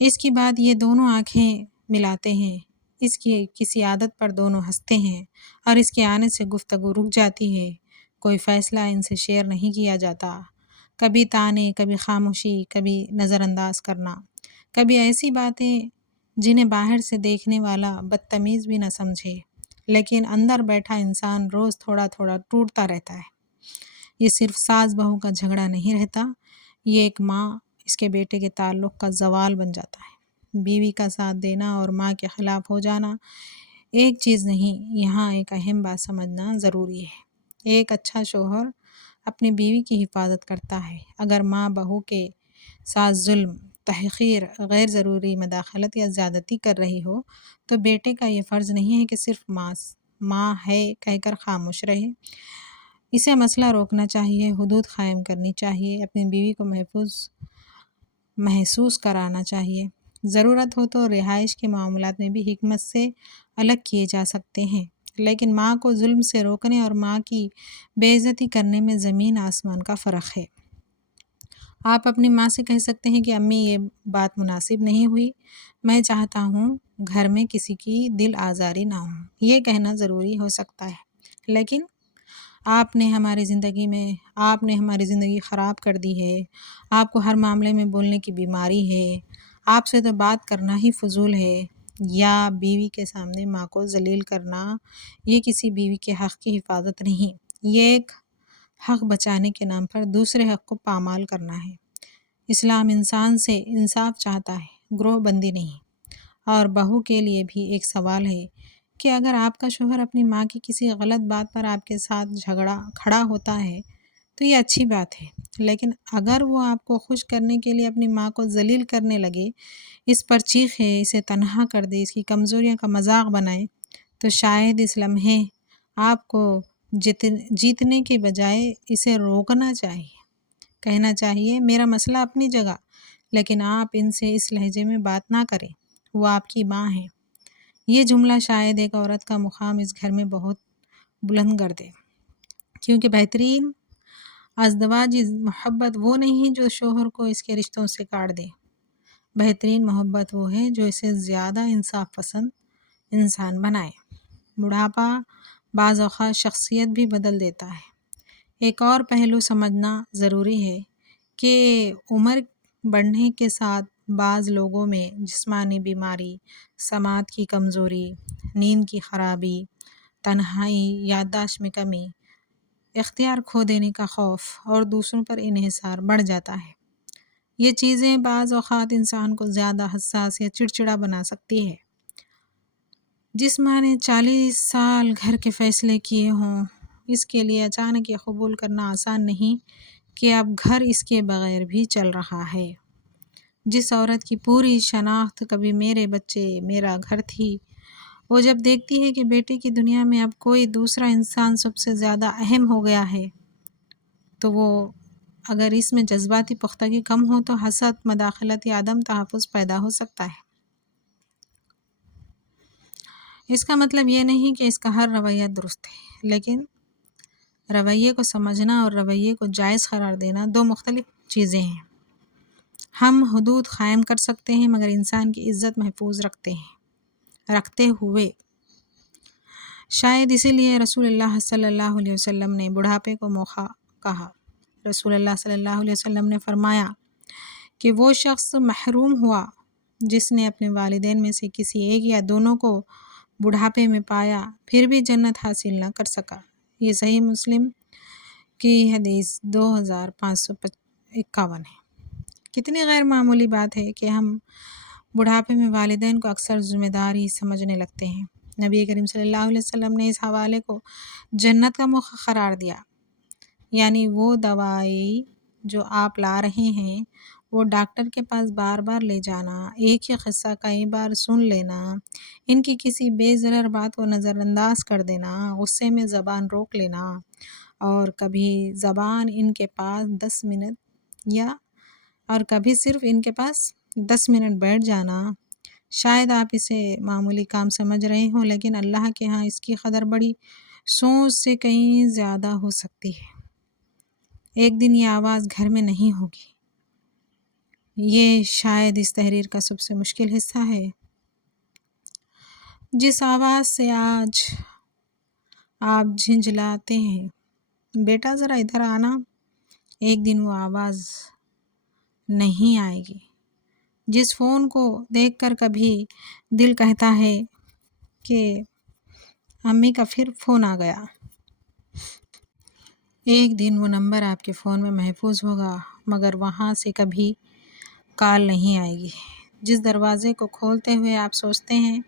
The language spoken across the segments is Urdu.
اس کی بات یہ دونوں آنکھیں ملاتے ہیں، اس کی کسی عادت پر دونوں ہنستے ہیں اور اس کے آنے سے گفتگو رک جاتی ہے، کوئی فیصلہ ان سے شیئر نہیں کیا جاتا، کبھی تانے، کبھی خاموشی، کبھی نظر انداز کرنا، کبھی ایسی باتیں جنہیں باہر سے دیکھنے والا بدتمیز بھی نہ سمجھے، لیکن اندر بیٹھا انسان روز تھوڑا تھوڑا ٹوٹتا رہتا ہے۔ یہ صرف ساس بہو کا جھگڑا نہیں رہتا، یہ ایک ماں اس کے بیٹے کے تعلق کا زوال بن جاتا ہے۔ بیوی کا ساتھ دینا اور ماں کے خلاف ہو جانا ایک چیز نہیں، یہاں ایک اہم بات سمجھنا ضروری ہے۔ ایک اچھا شوہر اپنی بیوی کی حفاظت کرتا ہے۔ اگر ماں بہو کے ساتھ ظلم، تحقیر، غیر ضروری مداخلت یا زیادتی کر رہی ہو تو بیٹے کا یہ فرض نہیں ہے کہ صرف ماں ہے کہہ کر خاموش رہے۔ اسے مسئلہ روکنا چاہیے، حدود قائم کرنی چاہیے، اپنی بیوی کو محسوس کرانا چاہیے۔ ضرورت ہو تو رہائش کے معاملات میں بھی حکمت سے الگ کیے جا سکتے ہیں، لیکن ماں کو ظلم سے روکنے اور ماں کی بے عزتی کرنے میں زمین آسمان کا فرق ہے۔ آپ اپنی ماں سے کہہ سکتے ہیں کہ امی یہ بات مناسب نہیں ہوئی، میں چاہتا ہوں گھر میں کسی کی دل آزاری نہ ہو، یہ کہنا ضروری ہو سکتا ہے، لیکن آپ نے ہماری زندگی خراب کر دی ہے، آپ کو ہر معاملے میں بولنے کی بیماری ہے، آپ سے تو بات کرنا ہی فضول ہے، یا بیوی کے سامنے ماں کو ذلیل کرنا، یہ کسی بیوی کے حق کی حفاظت نہیں، یہ ایک حق بچانے کے نام پر دوسرے حق کو پامال کرنا ہے۔ اسلام انسان سے انصاف چاہتا ہے، گروہ بندی نہیں۔ اور بہو کے لیے بھی ایک سوال ہے کہ اگر آپ کا شوہر اپنی ماں کی کسی غلط بات پر آپ کے ساتھ کھڑا ہوتا ہے تو یہ اچھی بات ہے، لیکن اگر وہ آپ کو خوش کرنے کے لیے اپنی ماں کو ذلیل کرنے لگے، اس پر چیخے، اسے تنہا کر دے، اس کی کمزوریوں کا مذاق بنائے، تو شاید اس لمحے آپ کو جیتنے کے بجائے اسے روکنا چاہیے، کہنا چاہیے میرا مسئلہ اپنی جگہ، لیکن آپ ان سے اس لہجے میں بات نہ کریں، وہ آپ کی ماں ہے۔ یہ جملہ شاید ایک عورت کا مقام اس گھر میں بہت بلند کر دے، کیونکہ بہترین ازدواجی محبت وہ نہیں جو شوہر کو اس کے رشتوں سے کاٹ دے، بہترین محبت وہ ہے جو اسے زیادہ انصاف پسند انسان بنائے۔ بڑھاپا بعض اوقات شخصیت بھی بدل دیتا ہے۔ ایک اور پہلو سمجھنا ضروری ہے کہ عمر بڑھنے کے ساتھ بعض لوگوں میں جسمانی بیماری، سماعت کی کمزوری، نیند کی خرابی، تنہائی، یادداشت میں کمی، اختیار کھو دینے کا خوف اور دوسروں پر انحصار بڑھ جاتا ہے۔ یہ چیزیں بعض اوقات انسان کو زیادہ حساس یا چڑچڑا بنا سکتی ہے۔ جس ماں نے 40 سال گھر کے فیصلے کیے ہوں، اس کے لیے اچانک یہ قبول کرنا آسان نہیں کہ اب گھر اس کے بغیر بھی چل رہا ہے۔ جس عورت کی پوری شناخت کبھی میرے بچے، میرا گھر تھی، وہ جب دیکھتی ہے کہ بیٹے کی دنیا میں اب کوئی دوسرا انسان سب سے زیادہ اہم ہو گیا ہے، تو وہ اگر اس میں جذباتی پختگی کم ہو تو حسد، مداخلت یا عدم تحفظ پیدا ہو سکتا ہے۔ اس کا مطلب یہ نہیں کہ اس کا ہر رویہ درست ہے، لیکن رویے کو سمجھنا اور رویے کو جائز قرار دینا دو مختلف چیزیں ہیں۔ ہم حدود قائم کر سکتے ہیں مگر انسان کی عزت محفوظ رکھتے ہوئے۔ شاید اسی لیے رسول اللہ صلی اللہ علیہ وسلم نے بڑھاپے کو موقع کہا۔ رسول اللہ صلی اللہ علیہ وسلم نے فرمایا کہ وہ شخص محروم ہوا جس نے اپنے والدین میں سے کسی ایک یا دونوں کو بڑھاپے میں پایا پھر بھی جنت حاصل نہ کر سکا۔ یہ صحیح مسلم کی حدیث 2551 ہے۔ کتنی غیر معمولی بات ہے کہ ہم بڑھاپے میں والدین کو اکثر ذمہ داری سمجھنے لگتے ہیں۔ نبی کریم صلی اللہ علیہ وسلم نے اس حوالے کو جنت کا موقع قرار دیا، یعنی وہ دوائی جو آپ لا رہے ہیں وہ ڈاکٹر کے پاس بار بار لے جانا، ایک ہی قصہ کئی بار سن لینا، ان کی کسی بے ضرر بات کو نظر انداز کر دینا، غصے میں زبان روک لینا، اور کبھی زبان ان کے پاس 10 منٹ اور کبھی صرف ان کے پاس 10 منٹ بیٹھ جانا، شاید آپ اسے معمولی کام سمجھ رہے ہوں، لیکن اللہ کے ہاں اس کی قدر بڑی سوچ سے کہیں زیادہ ہو سکتی ہے۔ ایک دن یہ آواز گھر میں نہیں ہوگی، یہ شاید اس تحریر کا سب سے مشکل حصہ ہے۔ جس آواز سے آج آپ جھنجھلاتے ہیں، بیٹا ذرا ادھر آنا، ایک دن وہ آواز نہیں آئے گی۔ جس فون کو دیکھ کر کبھی دل کہتا ہے کہ امی کا پھر فون آ گیا، ایک دن وہ نمبر آپ کے فون میں محفوظ ہوگا مگر وہاں سے کبھی کال نہیں آئے گی۔ جس دروازے کو کھولتے ہوئے آپ سوچتے ہیں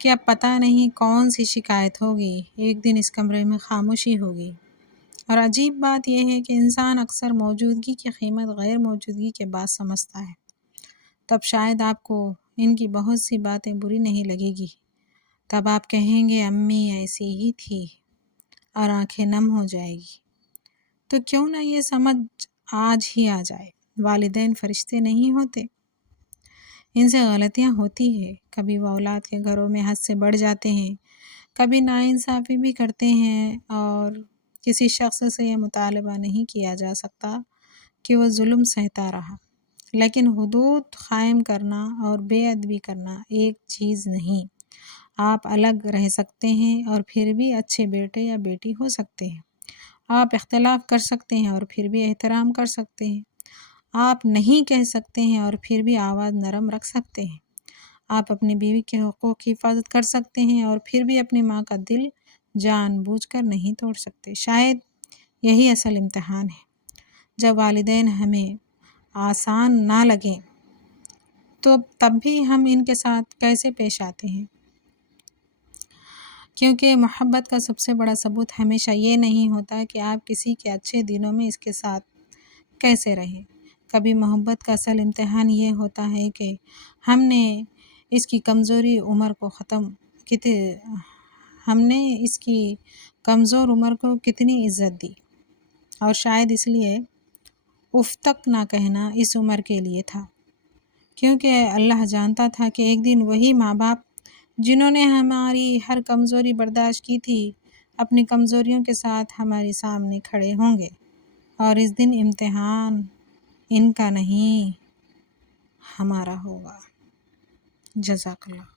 کہ اب پتہ نہیں کون سی شکایت ہوگی، ایک دن اس کمرے میں خاموشی ہوگی۔ اور عجیب بات یہ ہے کہ انسان اکثر موجودگی کی قیمت غیر موجودگی کے بعد سمجھتا ہے۔ تب شاید آپ کو ان کی بہت سی باتیں بری نہیں لگے گی، تب آپ کہیں گے امی ایسی ہی تھی، اور آنکھیں نم ہو جائے گی۔ تو کیوں نہ یہ سمجھ آج ہی آ جائے، والدین فرشتے نہیں ہوتے، ان سے غلطیاں ہوتی ہیں۔ کبھی وہ اولاد کے گھروں میں حد سے بڑھ جاتے ہیں، کبھی ناانصافی بھی کرتے ہیں، اور کسی شخص سے یہ مطالبہ نہیں کیا جا سکتا کہ وہ ظلم سہتا رہا، لیکن حدود قائم کرنا اور بے ادبی کرنا ایک چیز نہیں۔ آپ الگ رہ سکتے ہیں اور پھر بھی اچھے بیٹے یا بیٹی ہو سکتے ہیں۔ آپ اختلاف کر سکتے ہیں اور پھر بھی احترام کر سکتے ہیں۔ آپ نہیں کہہ سکتے ہیں اور پھر بھی آواز نرم رکھ سکتے ہیں۔ آپ اپنی بیوی کے حقوق کی حفاظت کر سکتے ہیں اور پھر بھی اپنی ماں کا دل جان بوجھ کر نہیں توڑ سکتے۔ شاید یہی اصل امتحان ہے۔ جب والدین ہمیں آسان نہ لگیں تو تب بھی ہم ان کے ساتھ کیسے پیش آتے ہیں، کیونکہ محبت کا سب سے بڑا ثبوت ہمیشہ یہ نہیں ہوتا کہ آپ کسی کے اچھے دنوں میں اس کے ساتھ کیسے رہیں۔ کبھی محبت کا اصل امتحان یہ ہوتا ہے کہ ہم نے اس کی کمزور عمر کو کتنی عزت دی، اور شاید اس لیے اف تک نہ کہنا اس عمر کے لیے تھا، کیونکہ اللہ جانتا تھا کہ ایک دن وہی ماں باپ جنہوں نے ہماری ہر کمزوری برداشت کی تھی، اپنی کمزوریوں کے ساتھ ہمارے سامنے کھڑے ہوں گے، اور اس دن امتحان ان کا نہیں ہمارا ہوگا۔ جزاک اللہ۔